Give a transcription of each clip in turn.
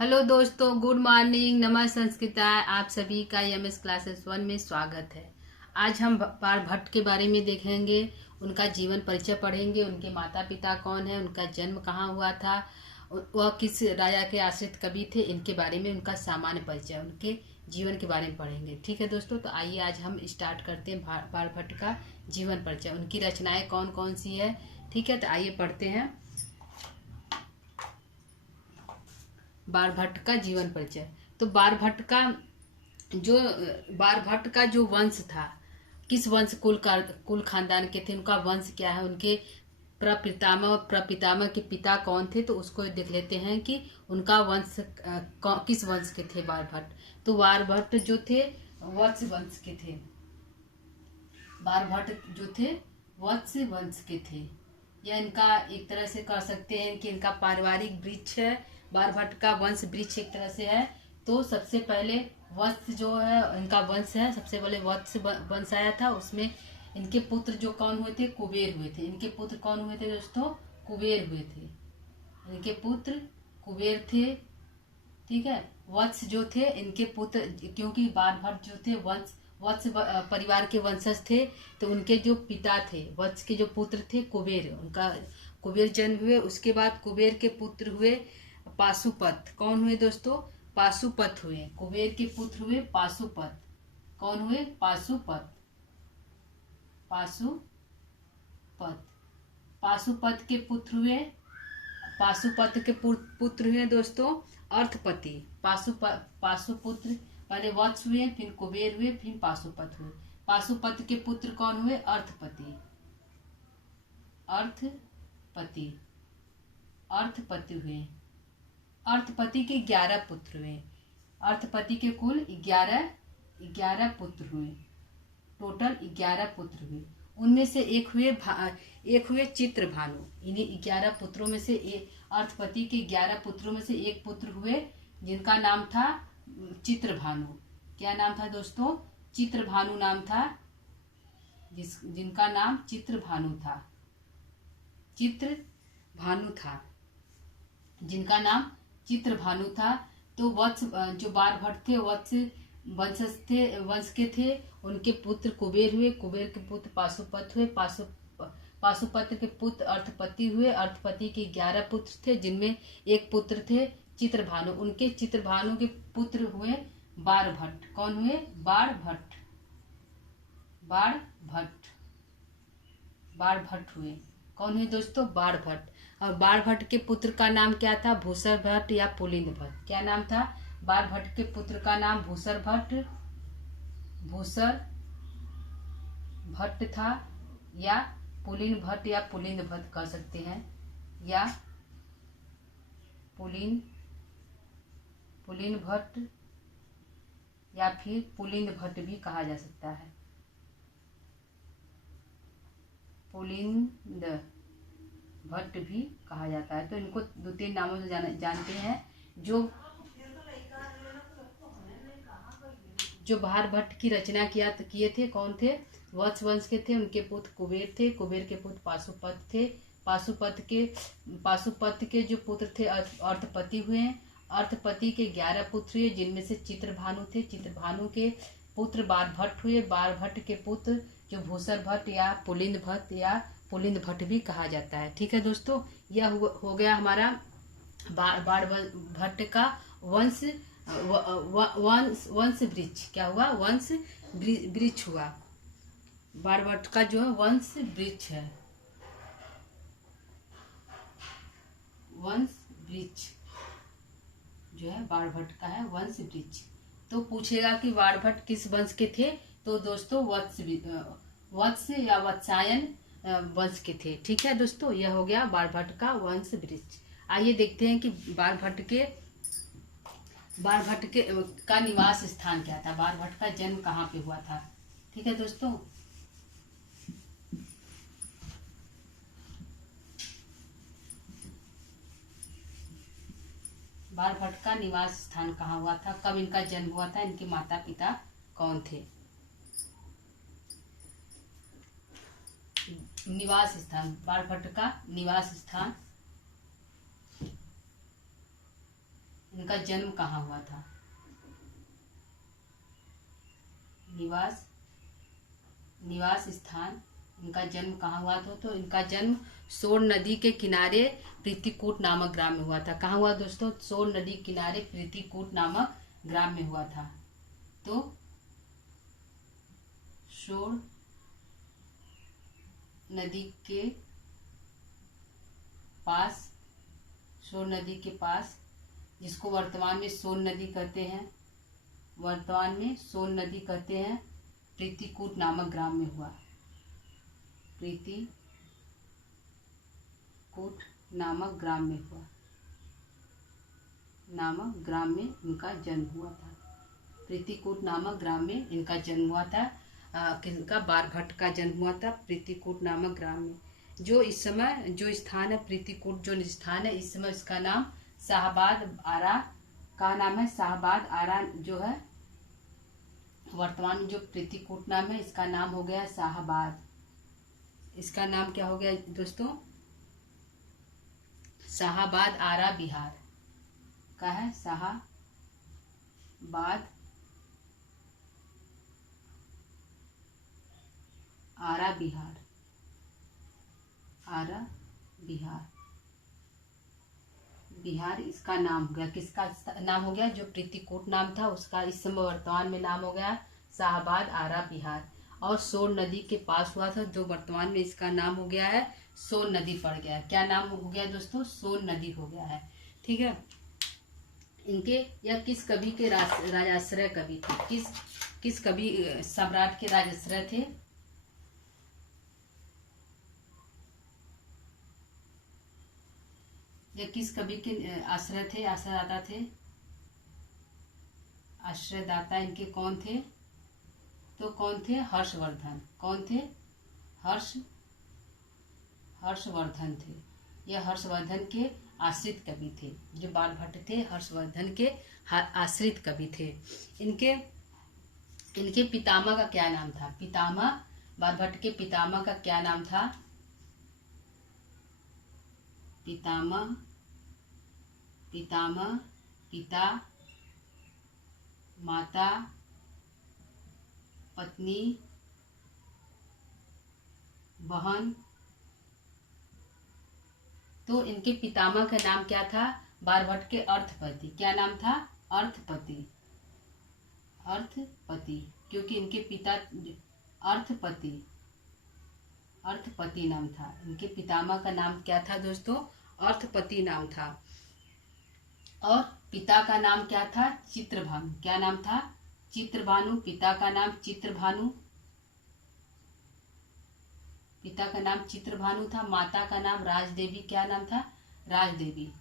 Hello दोस्तों, good morning, नमः संस्कृता। आप सभी का एमएस क्लासेस 1 में स्वागत है। आज हम बारभट्ट के बारे में देखेंगे, उनका जीवन परिचय पढ़ेंगे, उनके माता पिता कौन है, उनका जन्म कहाँ हुआ था, वह किस राजा के आश्रित कवि थे, इनके बारे में उनका सामान्य परिचय, उनके जीवन के बारे में पढ़ेंगे। ठीक है दोस्तों, तो आइए आज हम स्टार्ट करते हैं बारभट्ट का जीवन परिचय। उनकी रचनाएं कौन कौन सी है, ठीक है, तो आइए पढ़ते हैं। बारभट्ट का जीवन परिचय। तो बारभट्ट का जो वंश था, किस वंश कुल खानदान के थे, उनका वंश क्या है, उनके प्रपितामह के पिता कौन थे, तो उसको देख लेते हैं कि उनका वंश किस वंश के थे बारभट्ट। तो बारभट्ट जो थे वत्स वंश के थे। बारभट्ट जो थे वत्स वंश के थे। यह इनका एक तरह से कह सकते हैं कि इनका पारिवारिक वृक्ष है। बारभट्ट का वंश वृक्ष एक तरह से है। तो सबसे पहले वत्स जो है इनका वंश है, सबसे पहले वत्स वंश आया था। उसमें इनके पुत्र जो कौन हुए थे, कुबेर हुए थे। इनके पुत्र कौन हुए थे दोस्तों, कुबेर हुए थे। इनके पुत्र कुबेर थे। ठीक है, वत्स जो थे इनके पुत्र, क्योंकि बारभट्ट जो थे वत्स परिवार के वंशज थे, तो उनके जो पिता थे, वत्स के जो पुत्र थे कुबेर, उनका कुबेर जन्म हुए। उसके बाद कुबेर के पुत्र हुए पाशुपत। कौन हुए दोस्तों, पाशुपत हुए। कुबेर के पुत्र हुए पाशुपत। कौन हुए, पाशुपत। पाशुपत पाशुपत के पुत्र हुए, पाशुपत के पुत्र हुए दोस्तों अर्थपति। पाशुपुत्र पहले वत्स हुए, फिर कुबेर हुए, फिर पाशुपत हुए। पाशुपत के पुत्र कौन हुए, अर्थपति। अर्थपति अर्थपति हुए। अर्थपति के 11 पुत्र हुए। अर्थपति के कुल 11 पुत्र हुए। टोटल 11 पुत्र हुए। उनमें से एक हुए चित्रभानु। इन्हीं 11 पुत्रों में से अर्थपति के 11 पुत्रों में से एक पुत्र हुए जिनका नाम था चित्रभानु। क्या नाम था दोस्तों, चित्रभानु नाम था, जिनका नाम चित्रभानु था। चित्रभानु था जिनका नाम चित्रभानु था। तो वत्स जो बारभट्ट थे वत्स वंश के थे। उनके पुत्र कुबेर हुए, कुबेर के पुत्र पाशुपत हुए, पाशुपत के पुत्र अर्थपति हुए। अर्थपति के 11 पुत्र थे, जिनमें एक पुत्र थे चित्रभानु। उनके चित्रभानु के पुत्र हुए बारभट्ट। कौन हुए, बारभट्ट बारभट्ट हुए। कौन हुए दोस्तों, बारभट्ट। और बारभट्ट के पुत्र का नाम क्या था, भूसर भट्ट या पुलिंद भट्ट। क्या नाम था, बारभट्ट के पुत्र का नाम भूसर भट्ट था, या पुलिन भट्ट या पुलिंद भट्ट कह सकते हैं, या पुलिन भट्ट या फिर पुलिंद भट्ट भी कहा जा सकता है। पुलिंद भट्ट भी कहा जाता है। तो इनको 2-3 नामों से जानते हैं। जो बारभट्ट की रचना किए थे कौन थे, वत्स वंश के थे। उनके पुत्र कुबेर थे, कुबेर के पुत्र पाशुपत थे, पाशुपत के जो पुत्र थे अर्थपति हुए। अर्थपति के 11 पुत्र हुए, जिनमें से चित्रभानु थे। चित्रभानु के पुत्र बारभट्ट हुए। बारभट्ट के पुत्र जो भूसर भट्ट या पुलिंद भट्ट भी कहा जाता है। ठीक है दोस्तों, यह हो गया हमारा बारभट्ट का वंश वृक्ष। क्या हुआ, वंश वृक्ष हुआ। बारभट्ट का जो है वंश वृक्ष है, वंश वृक्ष जो है बारभट्ट का है वंश वृक्ष। तो पूछेगा कि बारभट्ट किस वंश के थे, तो दोस्तों वत्स या वत्सायन वंश के थे। ठीक है दोस्तों, यह हो गया बारभट्ट का वंश वृक्ष। आइए देखते हैं कि बारभट्ट के का निवास स्थान क्या था, बारभट्ट का जन्म कहाँ पे हुआ था। ठीक है दोस्तों, बारभट्ट का निवास स्थान कहाँ हुआ था, कब इनका जन्म हुआ था, इनके माता पिता कौन थे। निवास स्थान, बारभट्ट का निवास स्थान इनका जन्म कहाँ हुआ था? निवास स्थान इनका जन्म कहाँ हुआ था? तो इनका जन्म सोन नदी के किनारे प्रीतिकूट नामक ग्राम में हुआ था। कहाँ हुआ दोस्तों? सोन नदी किनारे प्रीतिकूट नामक ग्राम में हुआ था। तो सोन नदी के पास जिसको वर्तमान में सोन नदी कहते हैं, प्रीतिकूट नामक ग्राम में हुआ। प्रीतिकूट नामक ग्राम में इनका जन्म हुआ था। प्रीतिकूट नामक ग्राम में इनका जन्म हुआ था। किनका? बारभट्ट का जन्म हुआ था प्रीतिकूट नामक ग्राम में। जो स्थान है प्रीतिकूट, जो स्थान है इस समय इसका नाम शाहबाद आरा का नाम है। शाहबाद आरा जो है वर्तमान में जो प्रीतिकूट नाम है इसका नाम हो गया शाहबाद। इसका नाम क्या हो गया दोस्तों? शाहबाद आरा बिहार का है। शाहबाद आरा बिहार इसका नाम हो गया। किसका नाम हो गया? जो प्रीतिकूट नाम था उसका इस समय वर्तमान में नाम हो गया शाहबाद आरा बिहार। और सोन नदी के पास हुआ था, जो वर्तमान में इसका नाम हो गया है सोन नदी पड़ गया है। क्या नाम हो गया दोस्तों? सोन नदी हो गया है। ठीक है। इनके यह किस कवि के राजाश्रय कवि थे? किस कवि सम्राट के राजाश्रय थे? या किस कवि के आश्रयदाता थे? आश्रयदाता इनके कौन थे? तो कौन थे? हर्षवर्धन। कौन थे? हर्षवर्धन थे। यह हर्षवर्धन के आश्रित कवि थे। जो बारभट्ट थे हर्षवर्धन के आश्रित कवि थे। इनके पितामह का क्या नाम था? बारभट्ट के पितामह का क्या नाम था? पिता, माता, पत्नी, बहन। तो इनके पितामह का नाम क्या था? बारभट्ट के अर्थपति। क्या नाम था? अर्थपति। क्योंकि इनके पिता अर्थपति नाम था। इनके पितामह का नाम क्या था दोस्तों? अर्थपति नाम था। और पिता का नाम क्या था? चित्रभानु। क्या नाम था? चित्रभानु। पिता का नाम चित्रभानु था। माता का नाम राजदेवी। क्या नाम था? राजदेवी।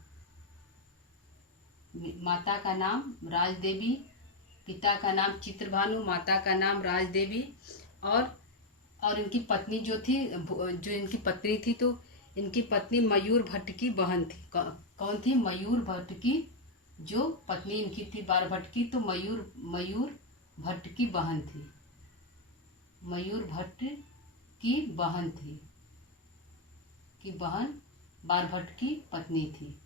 माता का नाम राजदेवी, पिता का नाम चित्रभानु, माता का नाम राजदेवी। और इनकी पत्नी जो इनकी पत्नी थी, तो इनकी पत्नी मयूर भट्ट की बहन थी। कौन थी? मयूर भट्ट की जो पत्नी इनकी थी बारभट्ट की, तो मयूर भट्ट की बहन थी। मयूर भट्ट की बहन थी, की बहन बारभट्ट की पत्नी थी।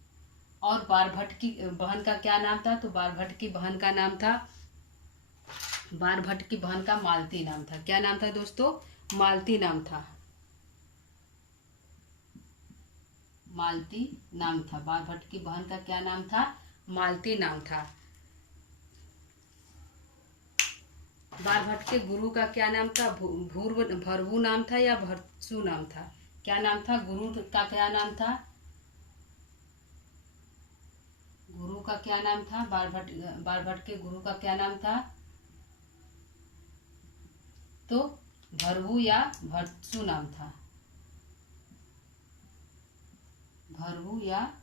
और बारभट्ट की बहन का क्या नाम था? तो बारभट्ट की बहन का मालती नाम था। क्या नाम था दोस्तों? मालती नाम था। बारभट्ट की बहन का क्या नाम था? मालती नाम था। बारभट्ट के गुरु का क्या नाम था? भरभू नाम था या भरसू नाम था? क्या नाम था? गुरु का क्या नाम था? गुरु का क्या नाम था? बारभट्ट के गुरु का क्या नाम था? तो भरभू या भरसू नाम था। भरभू या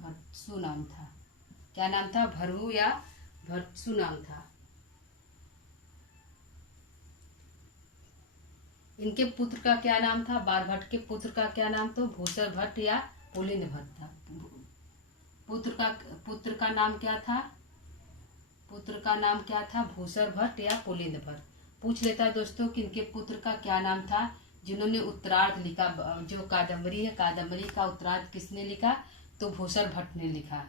भरसू नाम था। क्या नाम था? भरभू या भरसू नाम था। इनके पुत्र का क्या नाम था? बारभट्ट के पुत्र का क्या नाम? तो भूसर भट्ट या पुलिंद भट्ट था। पुत्र का नाम क्या था? भूसर भट्ट या पुलिंद भट्ट। पूछ लेता है दोस्तों कि इनके पुत्र का क्या नाम था जिन्होंने उत्तरार्ध लिखा। जो कादम्बरी है, कादम्बरी का उत्तरार्ध किसने लिखा? तो भूसर भट्ट ने लिखा।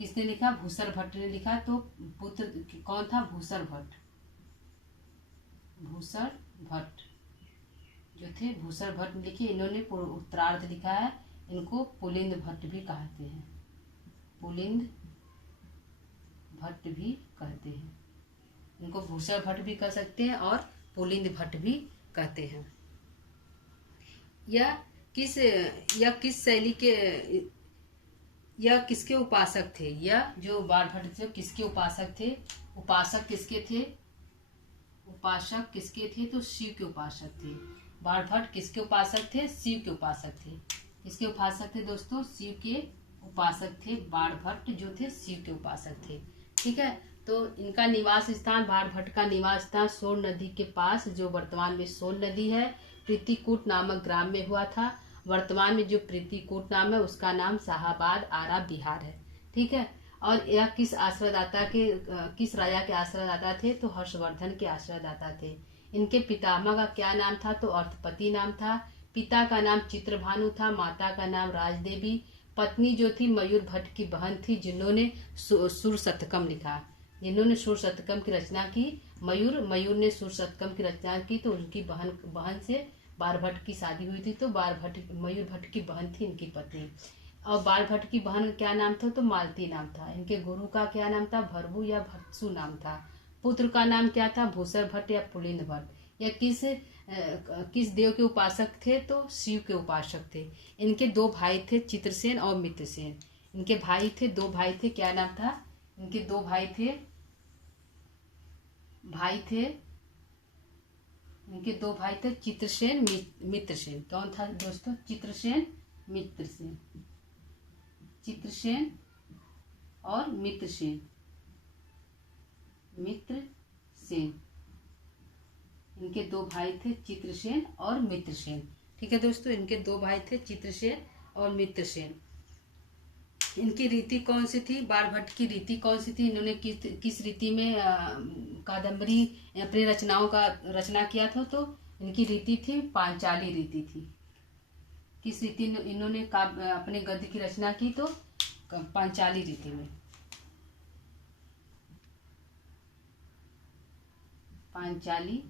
किसने लिखा? भूसर भट्ट ने लिखा। तो पुत्र कौन था? भूसर भट्ट। भूसर भट्ट जो थे, भूसर भट्ट लिखे। इन्होंने उत्तरार्ध लिखा है। इनको पुलिंद भट्ट भी कहते हैं। पुलिंद भट्ट भी कहते हैं। इनको भूसर भट्ट भी कह सकते हैं और पुलिंद भट्ट भी कहते हैं। यह किस शैली के, यह किसके उपासक थे? यह जो बाणभट्ट थे किसके उपासक थे? उपासक किसके थे? उपासक किसके थे? तो शिव के उपासक थे। बाणभट्ट किसके उपासक थे? शिव के उपासक थे। किसके उपासक थे दोस्तों? शिव के उपासक थे। बाणभट्ट जो थे शिव के उपासक थे। ठीक है। तो इनका निवास स्थान, बाणभट्ट का निवास स्थान सोन नदी के पास, जो वर्तमान में सोन नदी है, प्रीतिकूट नामक ग्राम में हुआ था। वर्तमान में जो प्रीतिकूट नाम है उसका नाम शाहाबाद आरा बिहार है। ठीक है। और यह किस राजा के आश्रयदाता थे? तो हर्षवर्धन के आश्रयदाता थे। इनके पितामह का क्या नाम था? तो अर्थपति नाम था। पिता का नाम चित्रभानु था। माता का नाम राजदेवी। पत्नी जो थी मयूर भट्ट की बहन थी, जिन्होंने सुर शतकम लिखा, जिन्होंने सुर शतकम की रचना की। मयूर ने सुर शतकम की रचना की। तो उनकी बहन से बाणभट्ट की शादी हुई थी। तो मयूर भट्ट की बहन थी इनकी पत्नी। और बाणभट्ट की बहन का क्या नाम था? तो मालती नाम था। इनके गुरु का क्या नाम था? भरभू या भत्सु नाम था। पुत्र का नाम क्या था? भूसर भट्ट या पुलिंद भट्ट। यह किस देव के उपासक थे? तो शिव के उपासक थे। इनके दो भाई थे, चित्रसेन और मित्रसेन। इनके दो भाई थे। क्या नाम था? इनके दो भाई थे। इनके दो भाई थे, चित्रसेन मित्रसेन। कौन था दोस्तों? चित्रसेन मित्रसेन। चित्रसेन और मित्रसेन। इनके दो भाई थे, चित्रसेन और मित्रसेन। ठीक है दोस्तों, इनके दो भाई थे, चित्रसेन और मित्रसेन। इनकी रीति कौन सी थी? बाणभट्ट की रीति कौन सी थी? इन्होंने किस रीति में कादम्बरी अपनी रचनाओं का रचना किया था? तो इनकी रीति थी पांचाली रीति थी। किस रीति इन्होंने अपने गद्य की रचना की? तो पांचाली रीति में। पांचाली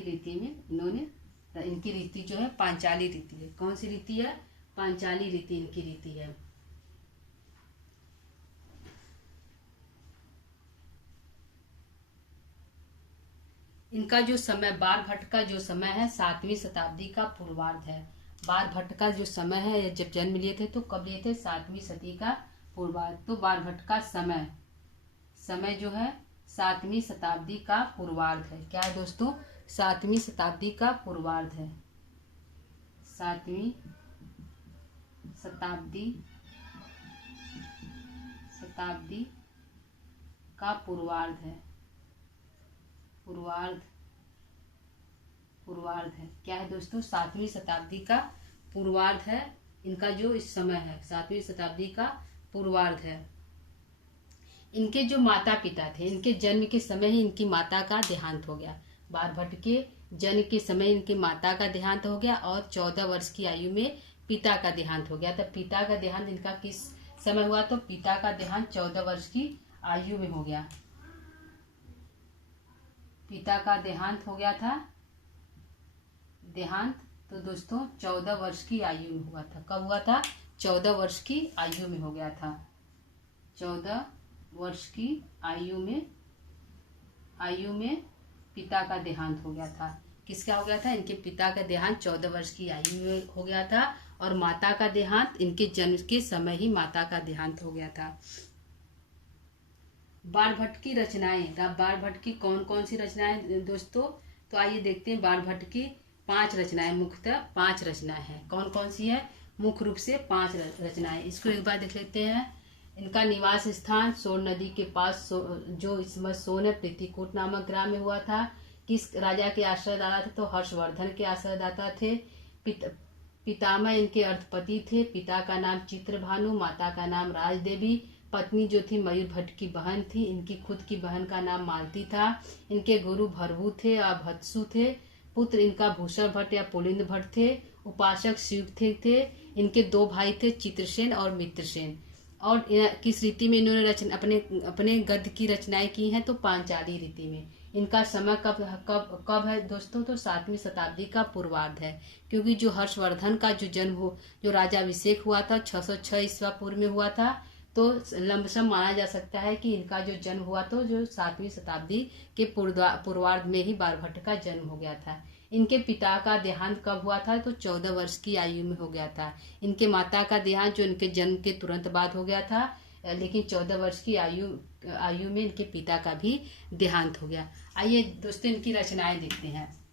रीति में इन्होंने, इनकी रीति जो है पांचाली रीति है। कौन सी रीति है? पांचाली रीति इनकी रीति है। इनका जो समय, बाणभट्ट का जो समय है 7वीं शताब्दी का पूर्वार्ध है। बाणभट्ट का जो समय है, जब जन्म लिए थे तो कब लिए थे? 7वीं सदी का पूर्वार्ध। तो बाणभट्ट का समय जो है 7वीं शताब्दी का पूर्वार्ध है। क्या है दोस्तों? 7वीं शताब्दी का पूर्वार्ध है। 7वीं शताब्दी का पूर्वार्ध है। पूर्वार्ध है। क्या है दोस्तों? 7वीं शताब्दी का पूर्वार्ध है। इनका जो इस समय है 7वीं शताब्दी का पूर्वार्ध है। इनके जो माता पिता थे, इनके जन्म के समय ही इनकी माता का देहांत हो गया। बाणभट्ट के जन्म के समय इनकी माता का देहांत हो गया और 14 वर्ष की आयु में पिता का देहांत हो गया। तो पिता का देहांत इनका किस समय हुआ? तो पिता का देहांत 14 वर्ष की आयु में हो गया। पिता का देहांत हो गया था। तो दोस्तों 14 वर्ष की आयु में हुआ था। कब हुआ था? 14 वर्ष की आयु में हो गया था। 14 वर्ष की आयु में पिता का देहांत हो गया था। किसका हो गया था? इनके पिता का देहांत 14 वर्ष की आयु में हो गया था और माता का देहांत इनके जन्म के समय ही माता का देहांत हो गया था। बाणभट्ट की रचनाएं, बाणभट्ट की कौन कौन सी रचनाएं दोस्तों? तो आइए देखते हैं। बाणभट्ट की 5 रचनाएं, मुख्यतः 5 रचनाएं हैं। कौन कौन सी है? मुख्य रूप से 5 रचनाएं। इसको एक बार देख लेते हैं। इनका निवास स्थान सोन नदी के पास, जो इस समय सोन है, प्रीतिकूट नामक ग्राम में हुआ था। किस राजा के आश्रयदाता थे? तो हर्षवर्धन के आश्रयदाता थे। पितामह इनके अर्थपति थे। पिता का नाम चित्रभानु, माता का नाम राजदेवी। पत्नी जो थी मयूर भट्ट की बहन थी। इनकी खुद की बहन का नाम मालती था। इनके गुरु भरभू थे और भत्सु थे। पुत्र इनका भूसर भट्ट या पुलिंद भट्ट थे। उपासक शिव थे। इनके दो भाई थे, चित्रसेन और मित्रसेन। और किस रीति में इन्होंने अपने अपने गद्य की रचनाएं की हैं, तो पांचाली रीति में। इनका समय कब कब कब है दोस्तों, तो 7वीं शताब्दी का पूर्वार्ध है। क्योंकि जो हर्षवर्धन का जो जन्म हो, जो राजाभिषेक हुआ था 606 ईस्वा पूर्व में हुआ था, तो लमसम माना जा सकता है कि इनका जो जन्म हुआ तो जो 7वीं शताब्दी के पूर्वार्ध में ही बाणभट्ट का जन्म हो गया था। इनके पिता का देहांत कब हुआ था, तो 14 वर्ष की आयु में हो गया था। इनके माता का देहांत जो इनके जन्म के तुरंत बाद हो गया था, लेकिन 14 वर्ष की आयु में इनके पिता का भी देहांत हो गया। आइए दोस्तों इनकी रचनाएं देखते हैं।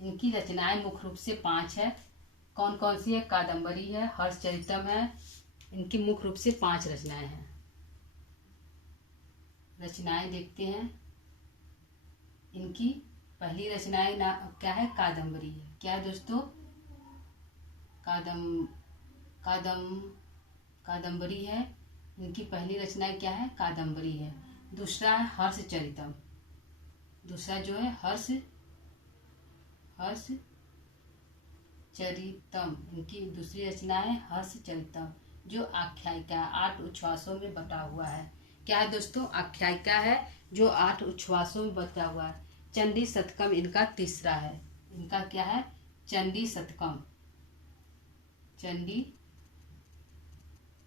इनकी रचनाएं मुख्य रूप से 5 है। कौन कौन सी है? कादम्बरी है, हर्षचरितम है। इनकी मुख्य रूप से 5 रचनाएं हैं। रचनाएं देखते हैं। इनकी पहली रचनाएं क्या है? कादम्बरी है। क्या है दोस्तों? कादम्बरी है। इनकी पहली रचनाएं क्या है? कादम्बरी है। दूसरा है हर्षचरितम। दूसरा जो है हर्षचरितम। इनकी दूसरी रचना है हर्षचरितम, जो आख्यायिका 8 उच्छ्वासों में बटा हुआ है। क्या है दोस्तों? आख्यायिका है जो 8 उच्छ्वासों में बटा हुआ है। चंडी शतकम इनका तीसरा है। इनका क्या है? चंडी शतकम। चंडी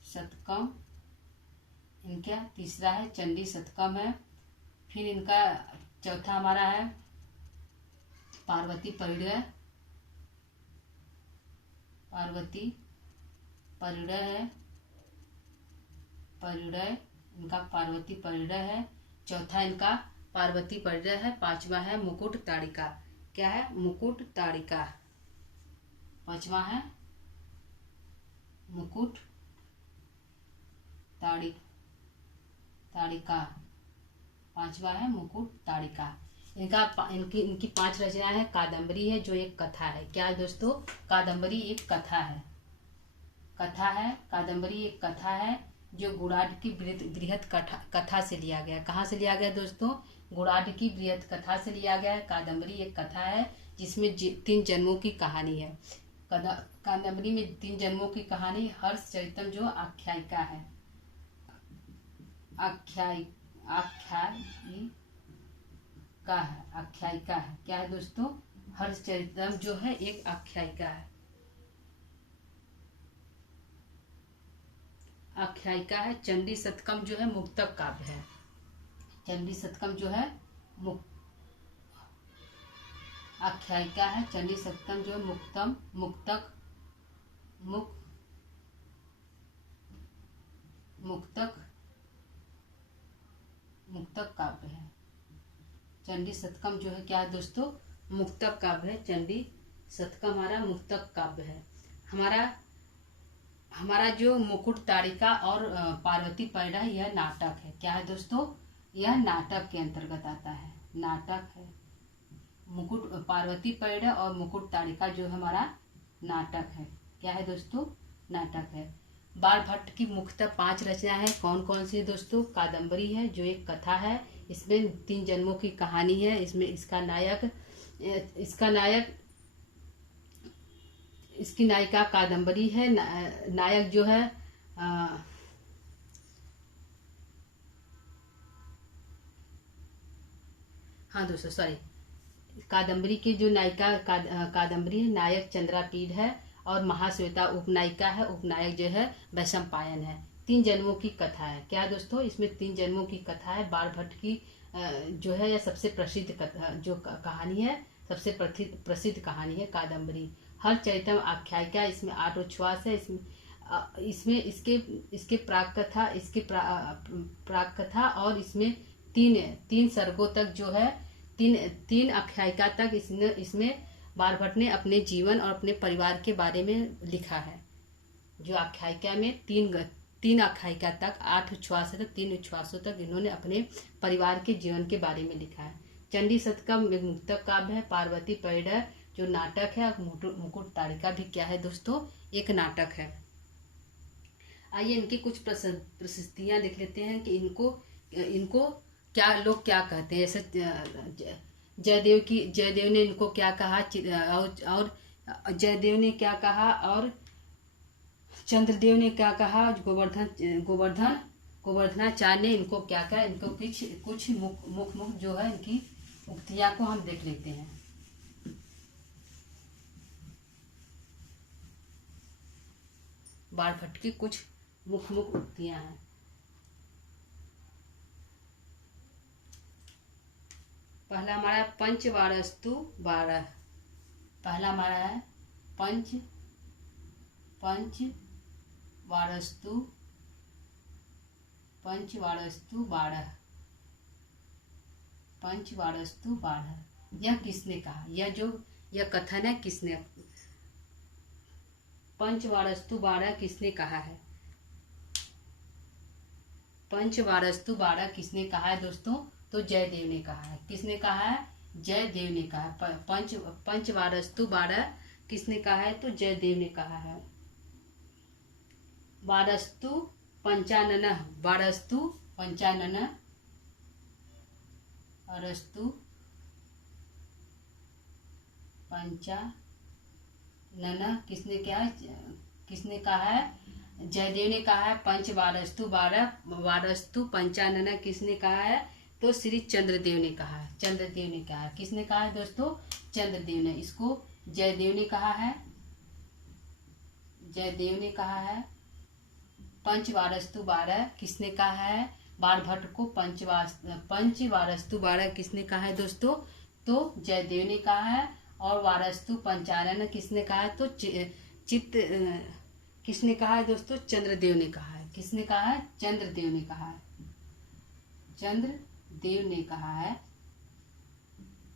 शतकम इनका तीसरा है, चंडी शतकम है। फिर इनका चौथा हमारा है पार्वती परिणय। पार्वती परिणय है। परिणय इनका पार्वती परिणय है। चौथा इनका पार्वती परिणय है। पांचवा है मुकुट ताड़िका। क्या है? मुकुट ताड़िका। पांचवा है मुकुट ताड़िका। पांचवा है मुकुट ताड़िका। इनकी 5 रचनाएं है। कादम्बरी है जो एक कथा है। क्या है दोस्तों? कादम्बरी एक कथा है। कादम्बरी एक कथा है जो गुणाढ़ की बृहत कथा से लिया गया। कहाँ से लिया गया दोस्तों? गुणाढ़ की बृहत कथा से लिया गया। कादम्बरी एक कथा है जिसमें 3 जन्मों की कहानी है। कादम्बरी में 3 जन्मों की कहानी। हर्षचरितम जो आख्यायिका है। आख्यायिका है। क्या है दोस्तों? हर्षचरितम जो है एक आख्यायिका है। आख्यायिका है। चंडी शतकम जो है मुक्तक काव्य है। चंडी शतकम जो है आख्यायिका है। चंडी शतकम जो है मुक्तक काव्य है। चंडी शतकम जो है क्या है दोस्तों? मुक्तक काव्य है। चंडी शतकम हमारा मुक्तक काव्य है। हमारा जो मुकुट ताड़िका और पार्वती परिणय यह नाटक है। क्या है दोस्तों? यह नाटक के अंतर्गत आता है। नाटक है। पार्वती परिणय और मुकुट ताड़िका जो हमारा नाटक है। क्या है दोस्तों? नाटक है। बाणभट्ट की मुख्यतः 5 रचनाएं हैं। कौन कौन सी दोस्तों? कादम्बरी है जो एक कथा है। इसमें 3 जन्मों की कहानी है। इसमें इसकी नायिका कादम्बरी है। नायक जो है हाँ दोस्तों सॉरी, कादम्बरी की जो नायिका कादम्बरी है, नायक चंद्रापीड है और महाश्वेता उपनायिका है। उपनायक जो है वैशंपायन है। 3 जन्मों की कथा है। क्या दोस्तों? इसमें 3 जन्मों की कथा है। बाणभट्ट की जो है यह सबसे प्रसिद्ध कथा जो कहानी है, सबसे प्रसिद्ध कहानी है कादम्बरी। हर्षचरितम आख्यायिका। इसमें 8 उच्छ्वास है। इसमें इसके प्राक कथा और इसमें 3 सर्गों तक जो है 3 आख्यायिका तक इसमें बाणभट्ट ने अपने जीवन और अपने परिवार के बारे में लिखा है। जो आख्यायिका में 3 आख्यायिका तक 8 उच्छ्वास तक 3 उच्छ्वासों तक इन्होंने अपने परिवार के जीवन के बारे में लिखा है। चंडी शतकम एक मुक्तक काव्य है। पार्वती परिणय जो नाटक है। मुकुट ताड़िका भी क्या है दोस्तों? एक नाटक है। आइए इनकी कुछ प्रशस्तियां लिख लेते हैं कि इनको क्या लोग क्या कहते हैं, ऐसे जयदेव ने इनको क्या कहा, और जयदेव ने क्या कहा और चंद्रदेव ने क्या कहा, गोवर्धनाचार्य ने इनको क्या कहा, इनको कुछ कुछ मुख जो है इनकी उक्तियां को हम देख लेते हैं। बाणभट्ट की कुछ मुख उक्तियां हैं। पहला हमारा पंचवारस्तु 12। पहला हमारा है पंचवारस्तु 12। पंचवारस्तु 12 यह किसने कहा, यह कथन है किसने, पंचवारस्तु 12 किसने कहा है, पंचवारस्तु 12 किसने कहा है दोस्तों, तो जयदेव ने कहा है। किसने कहा है, जयदेव ने कहा है। पंचवारस्तु 12 किसने कहा है, तो जयदेव ने कहा है। वारस्तु पंचानन, वारस्तु पंचानन, अरस्तु पंचानन किसने कहा है, जयदेव ने कहा है। पंचवारस्तु 12 वारस्तु पंचानन किसने कहा है, तो श्री चंद्रदेव ने कहा है। चंद्रदेव ने कहा है। किसने कहा है दोस्तों, चंद्रदेव ने। इसको जयदेव ने कहा है, जयदेव ने कहा है। पंचवारस्तु 12 किसने कहा है, बाणभट्ट को पंचवारस्तु 12 किसने कहा है दोस्तों, तो जयदेव ने कहा है। और वारस्तु पंचानन किसने कहा है, तो किसने कहा है दोस्तों, चंद्रदेव ने कहा है। किसने कहा है, चंद्रदेव ने कहा है। चंद्रदेव ने कहा है।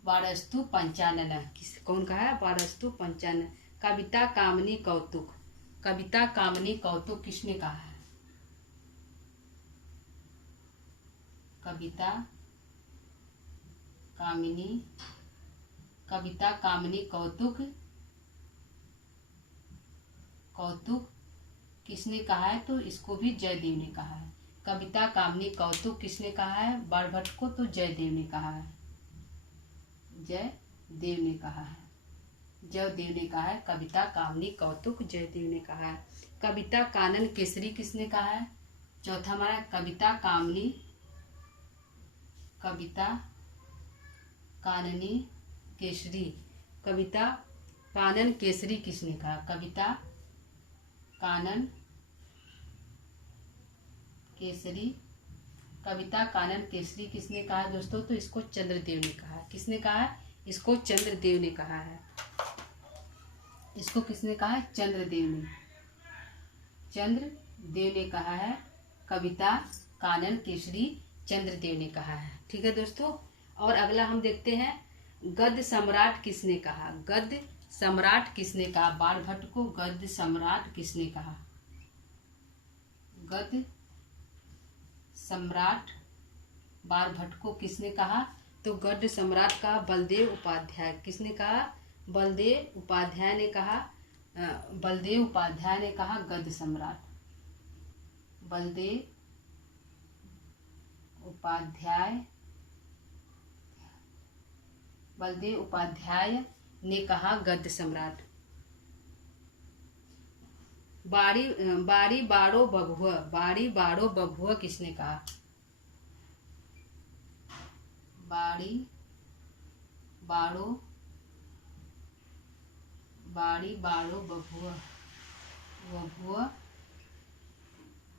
वारस्तु पंचानन कौन कहा है, वारस्तु पंचानन। कविता कामनी कौतुक, कविता कामनी कौतुक किसने कहा है, कविता कामिनी कौतुक किसने कहा है, तो इसको भी जयदेव ने कहा है। कविता कामनी कौतुक किसने कहा है, बाणभट्ट को, तो जयदेव ने कहा है। जयदेव ने कहा है। जयदेव ने कहा है। कविता कामनी कौतुक जयदेव ने कहा है। कविता कानन केसरी किसने कहा है, चौथा हमारा कविता कामनी, कविता काननी केसरी, कविता कानन केसरी किसने कहा, कविता कानन केसरी, कविता कानन केसरी किसने कहा दोस्तों, तो इसको चंद्रदेव ने कहा। किसने कहा, इसको चंद्रदेव ने कहा है। इसको किसने कहा है, चंद्रदेव ने। चंद्रदेव ने कहा है। कविता कानन केसरी चंद्रदेव ने कहा है। ठीक है दोस्तों। और अगला हम देखते हैं, गद्य सम्राट किसने कहा। गद्य सम्राट किसने कहा, बाणभट्ट को गद्य सम्राट किसने कहा। गद्य सम्राट बाणभट्ट को किसने कहा, तो गद्य सम्राट का बलदेव उपाध्याय। किसने कहा, बलदेव उपाध्याय ने कहा। बलदेव उपाध्याय ने कहा गद्य सम्राट। बलदेव उपाध्याय ने कहा गद्य सम्राट। बाड़ी बाड़ो बभुआ किसने कहा। बाड़ी बाड़ो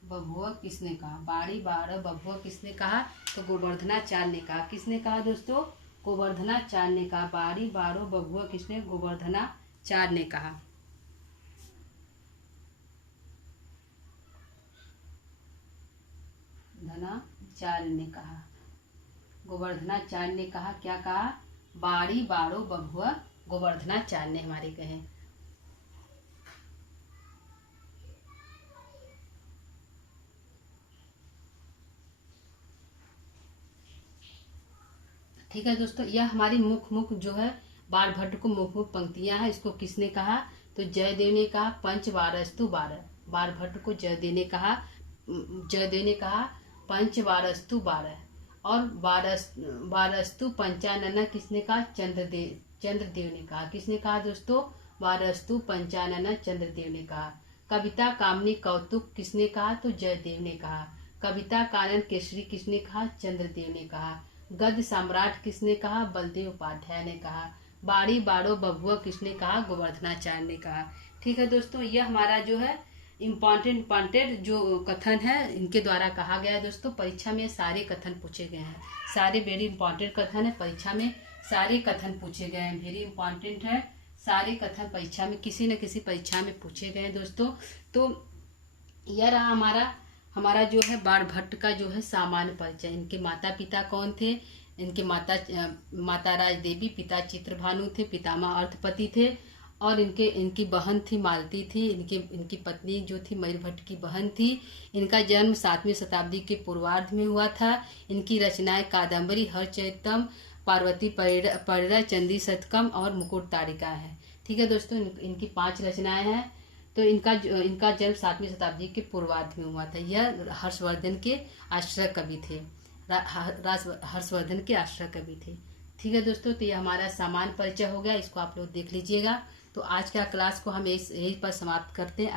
बभुआ किसने कहा। बाड़ी बाड़ो बभुआ किसने कहा, तो गोवर्धनाचार्य ने कहा। किसने कहा दोस्तों, गोवर्धनाचार्य ने कहा। बाड़ी बाड़ो बभुआ किसने, गोवर्धनाचार्य ने कहा। धनाचार्य ने कहा। गोवर्धनाचार्य ने कहा। क्या कहा, बाड़ी बाड़ो बभुआ गोवर्धनाचार्य ने हमारे कहे। ठीक है दोस्तों, यह हमारी मुख जो है बाणभट्ट को मुख पंक्तियां हैं। इसको किसने कहा, तो जयदेव ने कहा। पंचवारस्तु 12 बाणभट्ट को जयदेव ने कहा। पंचवारस्तु 12 और वारस्तु पंचानन किसने कहा? चंद्रदेव ने कहा। किसने कहा दोस्तों? वारस्तु पंचानन चंद्रदेव ने कहा। कविता कामनी कौतुक किसने कहा? तो जयदेव ने कहा। कविता कानन केसरी किसने कहा? चंद्रदेव ने कहा। गद्य सम्राट किसने कहा? बलदेव उपाध्याय ने कहा। बाड़ी बाड़ो बबुआ किसने कहा? गोवर्धनाचार्य ने कहा। ठीक है दोस्तों, यह हमारा जो है इम्पॉर्टेंट जो कथन है इनके द्वारा कहा गया है। दोस्तों परीक्षा में सारे कथन पूछे गए हैं, सारे वेरी इंपॉर्टेंट कथन है, परीक्षा में सारे कथन पूछे गए हैं, वेरी इंपॉर्टेंट है। सारे कथन परीक्षा में किसी न किसी परीक्षा में पूछे गए हैं दोस्तों। तो यह रहा हमारा जो है बाणभट्ट का जो है सामान्य परिचय। इनके माता पिता कौन थे? इनके माता राज देवी, पिता चित्रभानु थे, पितामह अर्थपति थे, और इनकी बहन थी मालती थी। इनकी पत्नी जो थी मयूरभट्ट की बहन थी। इनका जन्म 7वीं शताब्दी के पूर्वार्ध में हुआ था। इनकी रचनाएं कादम्बरी, हरचरितम, पार्वती परिणय, चंदी शतकम और मुकुट तारिका है। ठीक है दोस्तों, इनकी 5 रचनाएं हैं। तो इनका जन्म 7वीं शताब्दी के पूर्वार्ध में हुआ था। यह हर्षवर्धन के आश्रय कवि थे, हर्षवर्धन के आश्रय कवि थे। ठीक है दोस्तों, तो ये हमारा सामान्य परिचय हो गया, इसको आप लोग देख लीजिएगा। तो आज का क्लास को हम यही पर समाप्त करते हैं।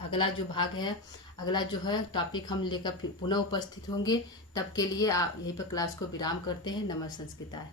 अगला जो भाग है, अगला जो है टॉपिक हम लेकर पुनः उपस्थित होंगे। तब के लिए आप यहीं पर क्लास को विराम करते हैं। नमः संस्कृताय।